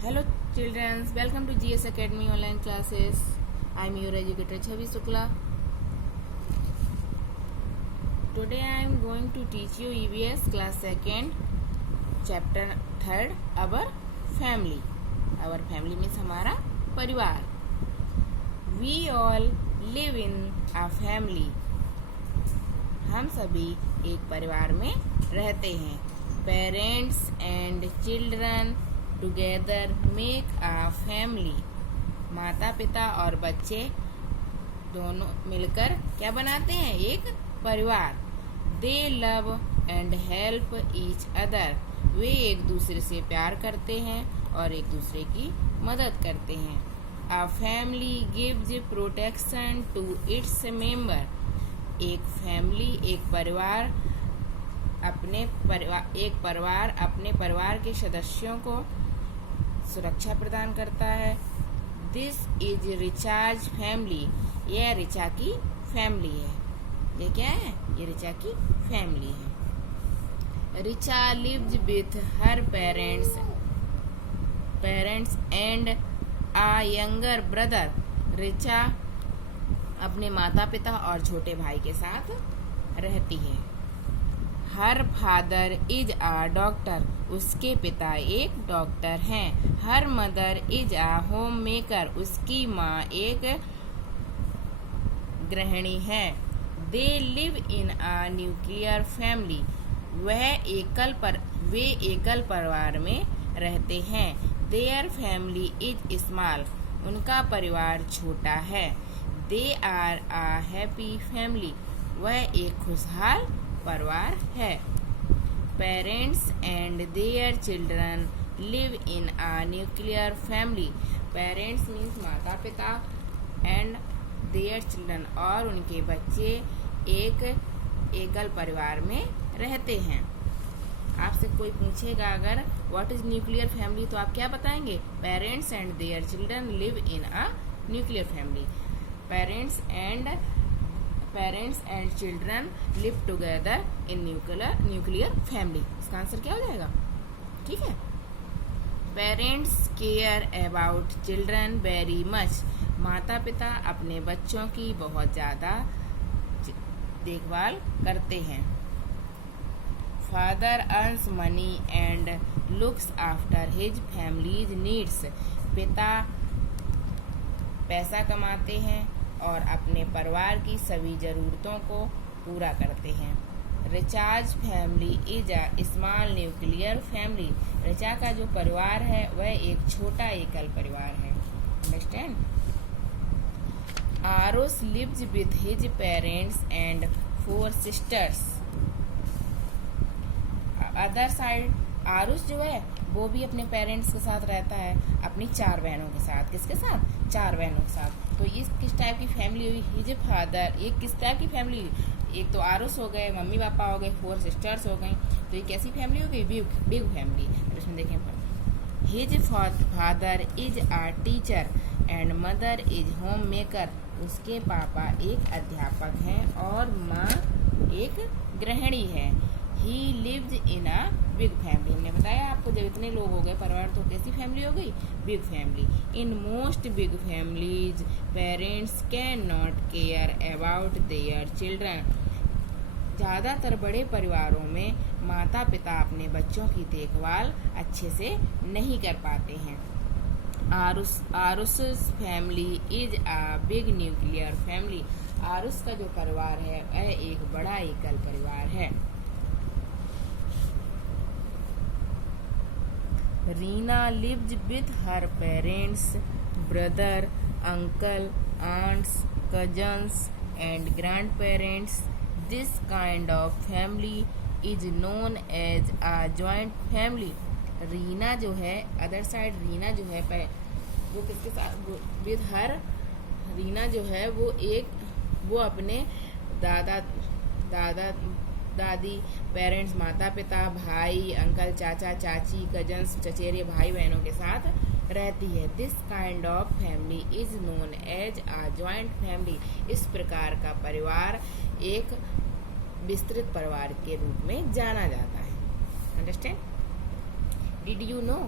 Hello children, welcome to GS Academy online classes. I am your educator Chavi Sukla. Today I am going to teach you EVS class 2nd chapter 3rd our family. Our family means हमारा परिवार. We all live in a family. हम सभी एक परिवार में रहते हैं. Parents and children together make a family. माता पिता और बच्चे दोनों मिलकर क्या बनाते हैं? एक परिवार. They love and help each other. वे एक दूसरे से प्यार करते हैं और एक दूसरे की मदद करते हैं. A family gives protection to its member. एक फैमिली एक परिवार अपने परिवार के सदस्यों को सुरक्षा प्रदान करता है. दिस इज रिचाज फैमिली. यह रिचा की फैमिली है. ये क्या है? ये रिचा की फैमिली है. Richa lives with her parents and a younger brother. Richa अपने माता पिता और छोटे भाई के साथ रहती है. Her father is a doctor. उसके पिता एक डॉक्टर हैं. Her mother is a home maker. उसकी माँ एक गृहिणी है. They live in a nuclear family. वे एकल परिवार में रहते हैं. Their family is small. उनका परिवार छोटा है. They are a happy family. वह एक खुशहाल परिवार है. Parents and their children live in a nuclear family. Parents means माता पिता एंड देयर चिल्ड्रन और उनके बच्चे एक एकल परिवार में रहते हैं. आपसे कोई पूछेगा अगर व्हाट इज न्यूक्लियर फैमिली तो आप क्या बताएंगे? Parents and their children live in a nuclear family. Parents and children live together in nuclear family. इसका आंसर क्या हो जाएगा? ठीक है. Parents care about children very much. माता पिता अपने बच्चों की बहुत ज्यादा देखभाल करते हैं. Father earns money and looks after his families needs. पिता पैसा कमाते हैं और अपने परिवार की सभी जरूरतों को पूरा करते हैं. रिचाज family is a small nuclear family. Richa का जो परिवार है वह एक छोटा एकल परिवार है. Understand? Aarush lives with his parents and 4 sisters. Other side Aarush जो है वो भी अपने पेरेंट्स के साथ रहता है, अपनी 4 बहनों के साथ. किसके साथ? 4 बहनों के साथ. तो ये किस टाइप की फैमिली हुई? His father. ये किस टाइप की फैमिली हुई? एक तो आरुष हो गए, मम्मी पापा हो गए, 4 सिस्टर्स हो गई. तो ये कैसी फैमिली हो गई? Big family. तो इसमें देखें his father is a teacher and mother is home maker. उसके पापा एक अध्यापक हैं और माँ एक गृहिणी है. He lives in a big family. हमने बताया आपको जब इतने लोग हो गए परिवार तो कैसी फैमिली हो गई? Big family. In most big families parents can not care about their children. ज़्यादातर बड़े परिवारों में माता पिता अपने बच्चों की देखभाल अच्छे से नहीं कर पाते हैं. Aarush family is a big nuclear family. Aarush का जो परिवार है वह एक बड़ा एकल परिवार है. Reena lives with her parents, brother, uncle, aunts, cousins and grandparents. This kind of family is known as a joint family. Reena जो है अदर साइड रीना जो है वो किसके साथ? With her. रीना जो है वो अपने दादी पेरेंट्स माता पिता भाई अंकल चाचा चाची कजन्स चचेरे भाई बहनों के साथ रहती है. This kind of family is known as a joint family. इस प्रकार का परिवार एक विस्तृत परिवार के रूप में जाना जाता है. Understand? Did you know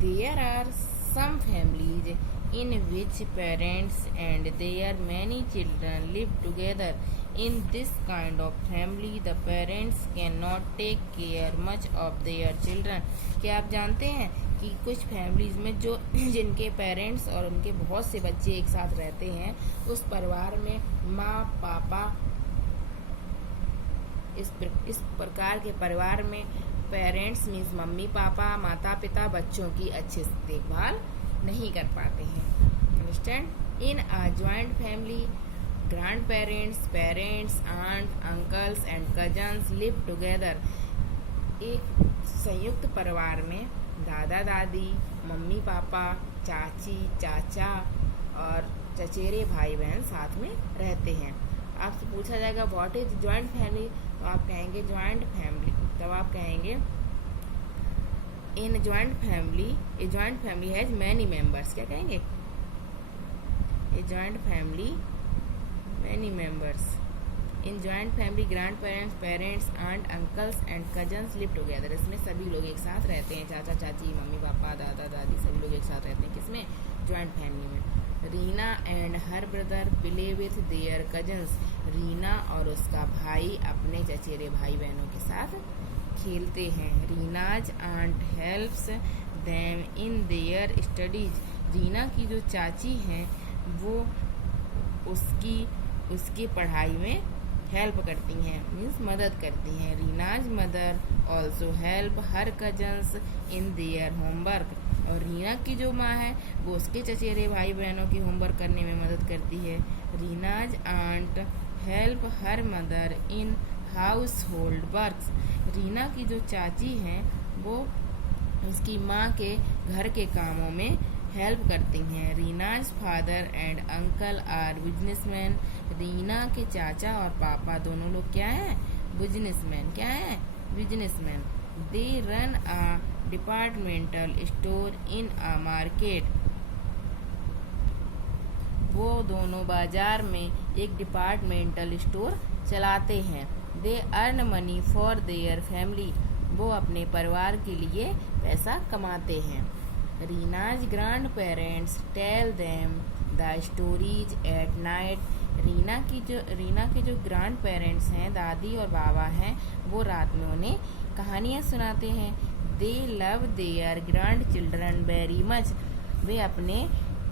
There are some families in which parents and their many children live together. In this kind of family, the parents cannot take care much of their children. क्या आप जानते हैं कि कुछ families में जो जिनके parents और उनके बहुत से बच्चे एक साथ रहते हैं, उस परिवार में माँ पापा, इस प्रकार के परिवार में पेरेंट्स मीन्स मम्मी पापा, माता पिता बच्चों की अच्छे से देखभाल नहीं कर पाते हैं. Understand? In a joint family, grand parents, parents, aunt, uncles and cousins live together. एक संयुक्त परिवार में दादा दादी, मम्मी पापा, चाची चाचा और चचेरे भाई बहन साथ में रहते हैं. आपसे पूछा जाएगा व्हाट इज जॉइंट फैमिली, तो आप कहेंगे जॉइंट फैमिली. तब आप कहेंगे in joint family has many members. क्या कहेंगे? A joint family many members. In joint family grand parents, parents, aunt, uncles and cousins live together. इसमें सभी लोग एक साथ रहते हैं. चाचा चाची, मम्मी पापा, दादा दादी सभी लोग एक साथ रहते हैं. किसमें? जॉइंट फैमिली में. Reena and her brother play with their cousins. Reena और उसका भाई अपने चचेरे भाई बहनों के साथ खेलते हैं. Reena's aunt helps them in their studies. Reena की जो चाची हैं वो उसकी पढ़ाई में हेल्प करती हैं, मीन्स मदद करती हैं. Reena's mother also help her cousins in their homework. और रीना की जो माँ है वो उसके चचेरे भाई बहनों की होमवर्क करने में मदद करती है. Reena's aunt help her mother in house hold works. Reena की जो चाची हैं वो उसकी माँ के घर के कामों में हेल्प करती हैं. Reena's father and uncle are businessman. Reena के चाचा और पापा दोनों लोग क्या हैं? बिजनेसमैन. क्या हैं? Businessman. They run a departmental store in a market. वो दोनों बाजार में एक डिपार्टमेंटल स्टोर चलाते हैं. They earn money for their family. वो अपने परिवार के लिए पैसा कमाते हैं. Reena's grand parents tell them the stories at night. Reena के जो ग्रैंड पेरेंट्स हैं, दादी और बाबा हैं, वो रात में उन्हें कहानियाँ सुनाते हैं. They love their grand children very much. वे अपने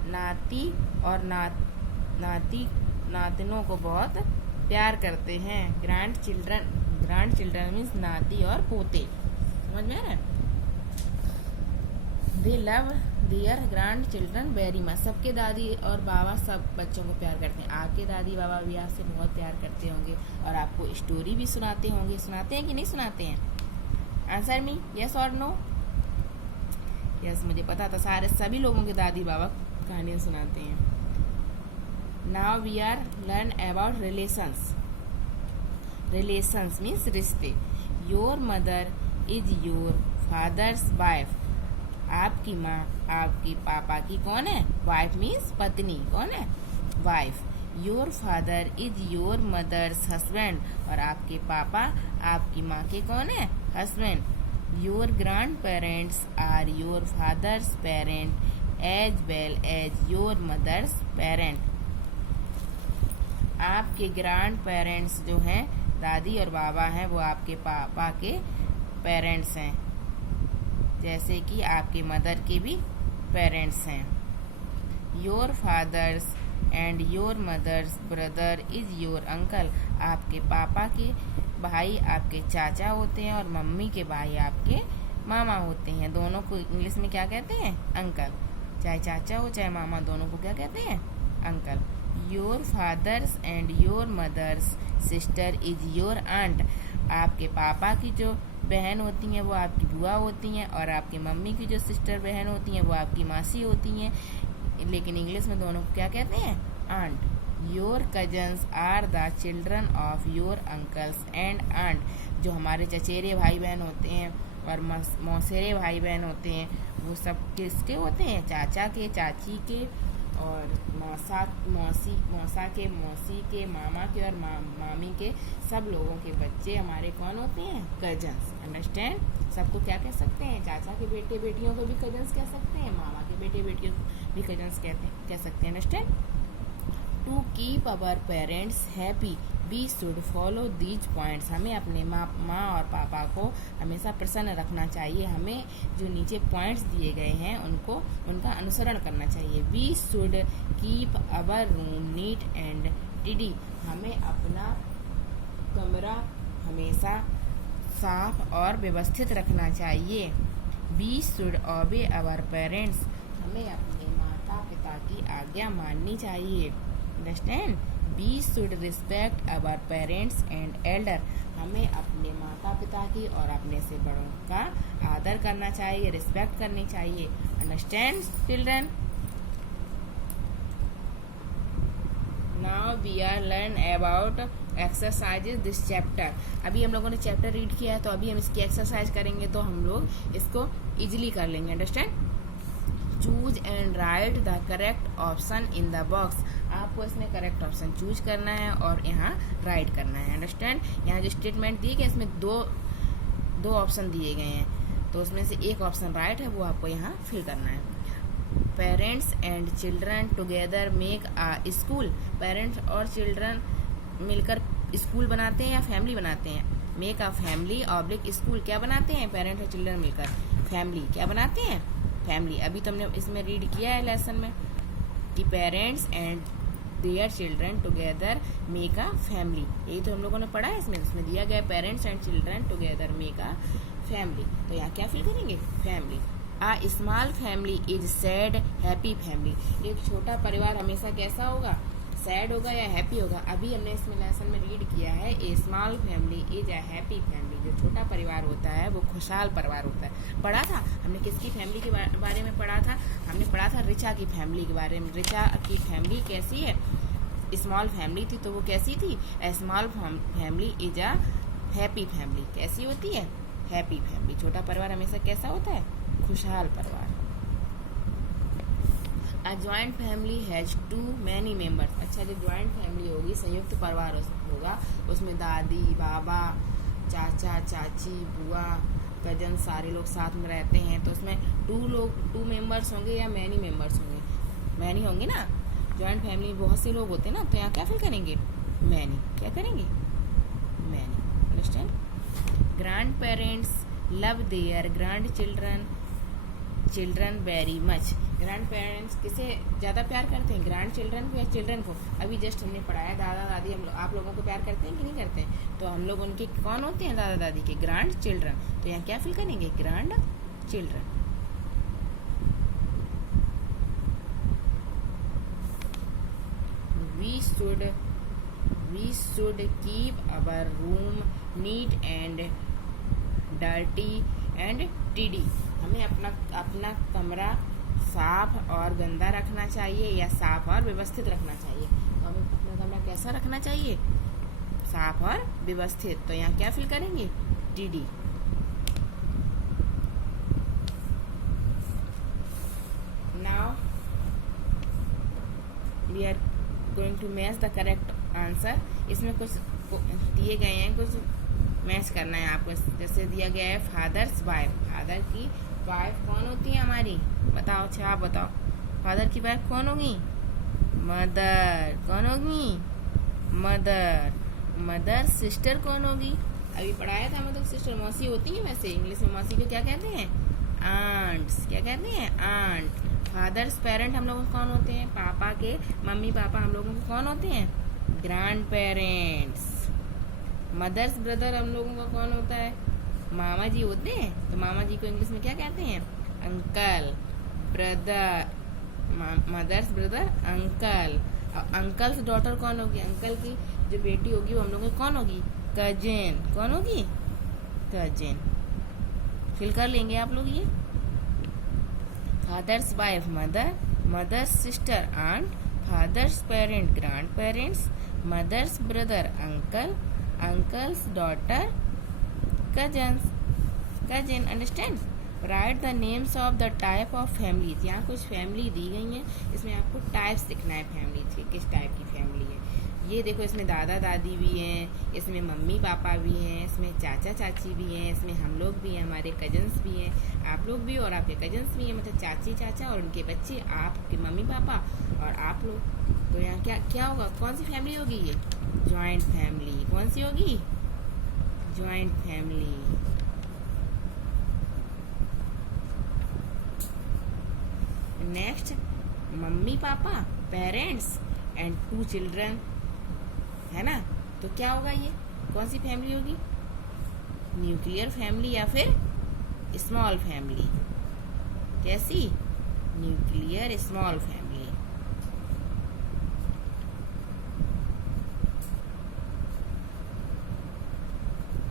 नाती और नातिनों को बहुत प्यार करते हैं. ग्रैंड चिल्ड्रन मीन्स नाती और पोते. समझ में आ रहा है? They love their grand children very much. सबके दादी और बाबा सब बच्चों को प्यार करते हैं. आपके दादी बाबा भी आपसे बहुत प्यार करते होंगे और आपको स्टोरी भी सुनाते होंगे. सुनाते हैं कि नहीं सुनाते हैं? आंसर मी, यस और नो? यस, मुझे पता था सभी लोगों के दादी बाबा कहानियाँ सुनाते हैं. Now we are learn about relations. Relations means रिश्ते. Your mother is your father's wife. आपकी माँ आपके पापा की कौन है? वाइफ मीन्स पत्नी. कौन है? Wife. Your father is your mother's husband. और आपके पापा आपकी माँ के कौन है? Husband. Your grandparents are your father's parent as well as your mother's parent. आपके ग्रैंड पेरेंट्स जो हैं, दादी और बाबा हैं, वो आपके पापा के पेरेंट्स हैं, जैसे कि आपके मदर के भी पेरेंट्स हैं. Your father's and your mother's brother is your uncle. आपके पापा के भाई आपके चाचा होते हैं और मम्मी के भाई आपके मामा होते हैं. दोनों को इंग्लिश में क्या कहते हैं? अंकल. चाहे चाचा हो चाहे मामा, दोनों को क्या कहते हैं? Uncle. Your father's and your mother's sister is your aunt. आपके पापा की जो बहन होती हैं वो आपकी बुआ होती हैं और आपकी मम्मी की जो सिस्टर बहन होती हैं वो आपकी मासी होती हैं. लेकिन इंग्लिश में दोनों को क्या कहते हैं? Aunt. Your cousins are the children of your uncles and aunt. जो हमारे चचेरे भाई बहन होते हैं और मौसेरे भाई बहन होते हैं वो सब किसके होते हैं? चाचा के, चाची के और मौसा के, मौसी के, मामा के और मामी के, सब लोगों के बच्चे हमारे कौन होते हैं? कजन्स। अंडरस्टैंड? सबको क्या कह सकते हैं? चाचा के बेटे बेटियों को भी कजन्स कह सकते हैं, मामा के बेटे बेटियों को भी कजन्स कह सकते हैं। Understand? To keep our parents happy we should follow these points. हमें अपने माँ और पापा को हमेशा प्रसन्न रखना चाहिए। हमें जो नीचे पॉइंट्स दिए गए हैं उनका अनुसरण करना चाहिए। We should keep our room neat and tidy. हमें अपना कमरा हमेशा साफ और व्यवस्थित रखना चाहिए। वी शुड ओबे अवर पेरेंट्स। हमें अपने माता पिता की आज्ञा माननी चाहिए। Understand? We should respect our parents and elder. हमें अपने माता पिता की और अपने से बड़ों का आदर करना चाहिए, रिस्पेक्ट करनी चाहिए। Understand children? Now we are learn about exercises this chapter. अभी हम लोगों ने चैप्टर रीड किया है, तो अभी हम इसकी एक्सरसाइज करेंगे, तो हम लोग इसको इजीली कर लेंगे। Understand? Choose and right the correct option in the box. आपको इसमें करेक्ट ऑप्शन चूज करना है और यहाँ राइट करना है। अंडरस्टैंड? यहाँ जो स्टेटमेंट दिए गए इसमें दो ऑप्शन दिए गए हैं, तो उसमें से एक ऑप्शन राइट है, वो आपको यहाँ फिल करना है। Parents and children together make a school. Parents और चिल्ड्रन मिलकर स्कूल बनाते हैं या फैमिली बनाते हैं? Make a family oblique school. क्या बनाते हैं? पेरेंट्स और चिल्ड्रन मिलकर फैमिली क्या बनाते हैं? फैमिली। अभी तो हमने इसमें रीड किया है लेसन में कि parents and their children together make a family. यही तो हम लोगों ने पढ़ा है इसमें दिया गया parents and children together make a family. तो यहाँ क्या फिल करेंगे? Family. A small family is sad happy family. एक छोटा परिवार हमेशा कैसा होगा? सैड होगा या हैप्पी होगा? अभी हमने इसमें लेसन में रीड किया है a small family is a happy family. जो छोटा परिवार होता है वो खुशहाल परिवार होता है। पढ़ा था हमने किसकी फैमिली के बारे में पढ़ा था? हमने पढ़ा था रिचा की फैमिली के बारे में। रिचा की फैमिली कैसी है? स्मॉल फैमिली थी, तो वो कैसी थी? A small family is a happy family. कैसी होती है? Happy family. छोटा परिवार हमेशा कैसा होता है? खुशहाल परिवार। A joint family has too many members। अच्छा, जो ज्वाइंट फैमिली होगी, संयुक्त परिवार होगा, उसमें दादी बाबा चाचा चाची बुआ कजन सारे लोग साथ में रहते हैं, तो उसमें टू मेंबर्स होंगे या मैनी मेंबर्स होंगे? मैनी होंगे ना। ज्वाइंट फैमिली में बहुत से लोग होते हैं ना, तो यहाँ क्या फिल करेंगे? मैनी। क्या करेंगे? Many. Understand? Grandparents love their grand children very much. Grandparents किसे ज़्यादा प्यार करते हैं? ग्रैंड चिल्ड्रन को या चिल्ड्रन को? अभी जस्ट हमने पढ़ाया दादा दादी आप लोगों को प्यार करते हैं कि नहीं करते हैं? तो हम लोग उनके कौन होते हैं? दादा दादी के ग्रैंड चिल्ड्रन। तो यहाँ क्या फिल करेंगे? Grandchildren. We should keep our room neat and dirty and tidy. हमें अपना कमरा साफ और गंदा रखना चाहिए या साफ और व्यवस्थित रखना चाहिए। तो हमें अपना कमरा कैसा रखना चाहिए? साफ और व्यवस्थित। तो यहाँ क्या फिल करेंगे? Tidy. Now we are going to match the correct answer. इसमें कुछ दिए गए हैं, कुछ मैच करना है आपको। जैसे दिया गया है फादर्स वाइफ। फादर की वाइफ कौन होती है हमारी? बताओ। अच्छा आप बताओ, फादर की वाइफ कौन होगी? मदर। कौन होगी? मदर। मदर सिस्टर कौन होगी? अभी पढ़ाया था मदर सिस्टर। मौसी होती है वैसे, इंग्लिश में मौसी को क्या कहते हैं? आंट्स। क्या कहते हैं? आंट। फादर्स पेरेंट हम लोगों को कौन होते हैं? पापा के मम्मी पापा हम लोगों को कौन होते हैं? Grand parents. मदर्स ब्रदर हम लोगों का कौन होता है? मामा जी होते हैं। तो मामा जी को इंग्लिश में क्या कहते हैं? Uncle. Brother, mother's brother uncle. Uncle's daughter कौन होगी? अंकल की जो बेटी होगी वो हम लोगों की कौन होगी? कजिन। कौन होगी? कजिन। फिल कर लेंगे आप लोग ये। Father's wife mother, mother's sister aunt, father's parent grandparents, mother's brother uncle, uncle's daughter cousins, cousin। Understand? Write the names of the type of families. यहाँ कुछ फैमिली दी गई हैं, इसमें आपको टाइप्स लिखना है फैमिली की, किस टाइप की फैमिली है। ये देखो, इसमें दादा दादी भी हैं, इसमें मम्मी पापा भी हैं, इसमें चाचा चाची भी हैं, इसमें हम लोग भी हैं, हमारे कजन्स भी हैं, आप लोग भी और आपके कजन्स भी हैं, मतलब चाची चाचा और उनके बच्चे, आपके मम्मी पापा और आप लोग। तो यहाँ क्या क्या होगा, कौन सी फैमिली होगी ये? Joint family. कौन सी होगी? Joint family. Next, mummy papa, parents and 2 children, है ना। तो क्या होगा, ये कौन सी फैमिली होगी? न्यूक्लियर फैमिली या फिर स्मॉल फैमिली? कैसी? Nuclear small family.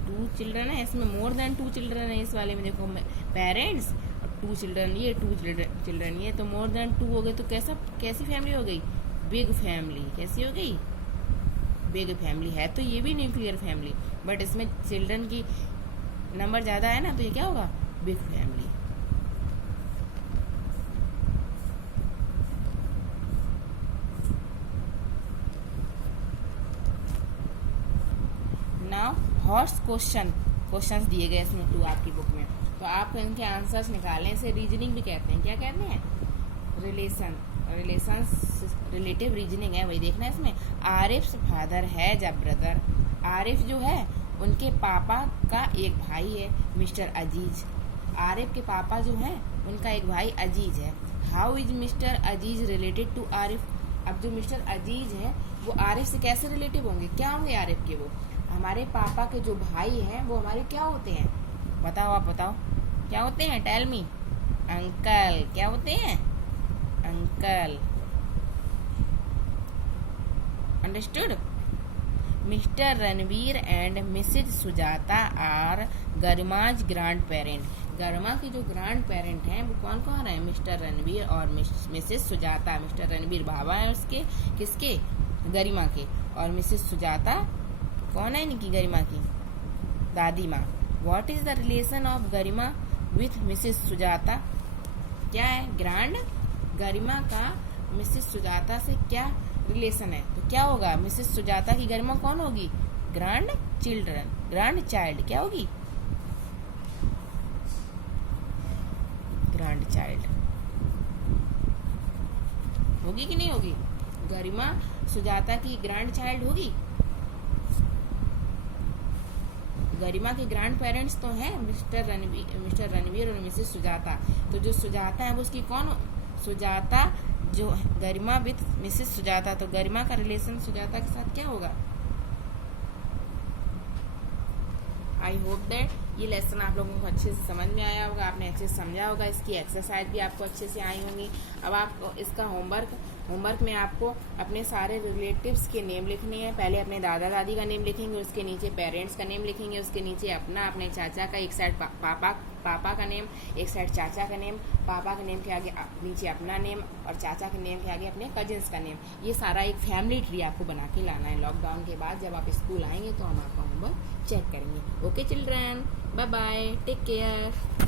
2 चिल्ड्रन है, इसमें मोर देन 2 चिल्ड्रन है। इस वाले में देखो, पेरेंट्स और 2 चिल्ड्रन, ये 2 चिल्ड्रन ये, तो मोर देन 2 हो गए, तो कैसी फैमिली हो गई? Big family. कैसी हो गई? Big family. है तो ये भी न्यूक्लियर फैमिली, बट इसमें चिल्ड्रन की नंबर ज्यादा है ना, तो ये क्या होगा? Big family. Now horse questions दिए गए इसमें 2 आपकी बुक में, तो आप इनके आंसर्स निकालें। इसे रीजनिंग भी कहते हैं। क्या कहते हैं? रिलेटिव रीजनिंग है, वही देखना है इसमें। आरिफ फादर है जब ब्रदर, आरिफ जो है उनके पापा का एक भाई है मिस्टर अजीज। आरिफ के पापा जो है उनका एक भाई अजीज है। How is Mr Aziz related to Arif? अब जो मिस्टर अजीज है वो आरिफ से कैसे रिलेटिव होंगे? क्या होंगे आरिफ के? वो हमारे पापा के जो भाई हैं वो हमारे क्या होते हैं? बताओ, आप बताओ क्या होते हैं? Tell me. अंकल। क्या होते हैं? Uncle. Understood? Mister Ranveer and missus Sujata are Garima's grand parent. Garima के जो ग्रैंड पेरेंट हैं वो कौन कौन है? मिस्टर रणवीर और मिसेज सुजाता। मिस्टर रणवीर बाबा है उसके, किसके? गरिमा के। और मिसेज सुजाता कौन है इनकी? गरिमा की दादी माँ। What is the relation of Garima with Mrs Sujata? क्या है? ग्रैंड। गरिमा का मिसेज सुजाता से क्या रिलेशन है? तो क्या होगा? मिसेज सुजाता की गरिमा कौन होगी? Grand children, grand child. क्या होगी? ग्रैंड चाइल्ड होगी कि नहीं होगी? गरिमा सुजाता की ग्रैंड चाइल्ड होगी। गरिमा के ग्रैंड पेरेंट्स तो हैं मिस्टर रणवीर और मिसेस सुजाता। तो जो सुजाता है वो उसकी कौन? सुजाता जो गरिमा विथ मिसेस सुजाता, तो गरिमा का रिलेशन सुजाता के साथ क्या होगा? आई होप दैट ये लेसन आप लोगों को अच्छे से समझ में आया होगा, आपने अच्छे से समझा होगा। इसकी एक्सरसाइज भी आपको अच्छे से आई होंगी। अब आपको इसका होमवर्क में आपको अपने सारे रिलेटिव्स के नेम लिखने हैं। पहले अपने दादा दादी का नेम लिखेंगे, उसके नीचे पेरेंट्स का नेम लिखेंगे, उसके नीचे अपने चाचा का, एक साइड पापा का नेम, एक साइड चाचा का नेम, पापा के नेम के आगे नीचे अपना नेम और चाचा के नेम के आगे अपने कजिन्स का नेम। ये सारा एक फैमिली ट्री आपको बना के लाना है। लॉकडाउन के बाद जब आप स्कूल आएंगे तो हम आपका होमवर्क चेक करेंगे। Okay children, bye bye, take care.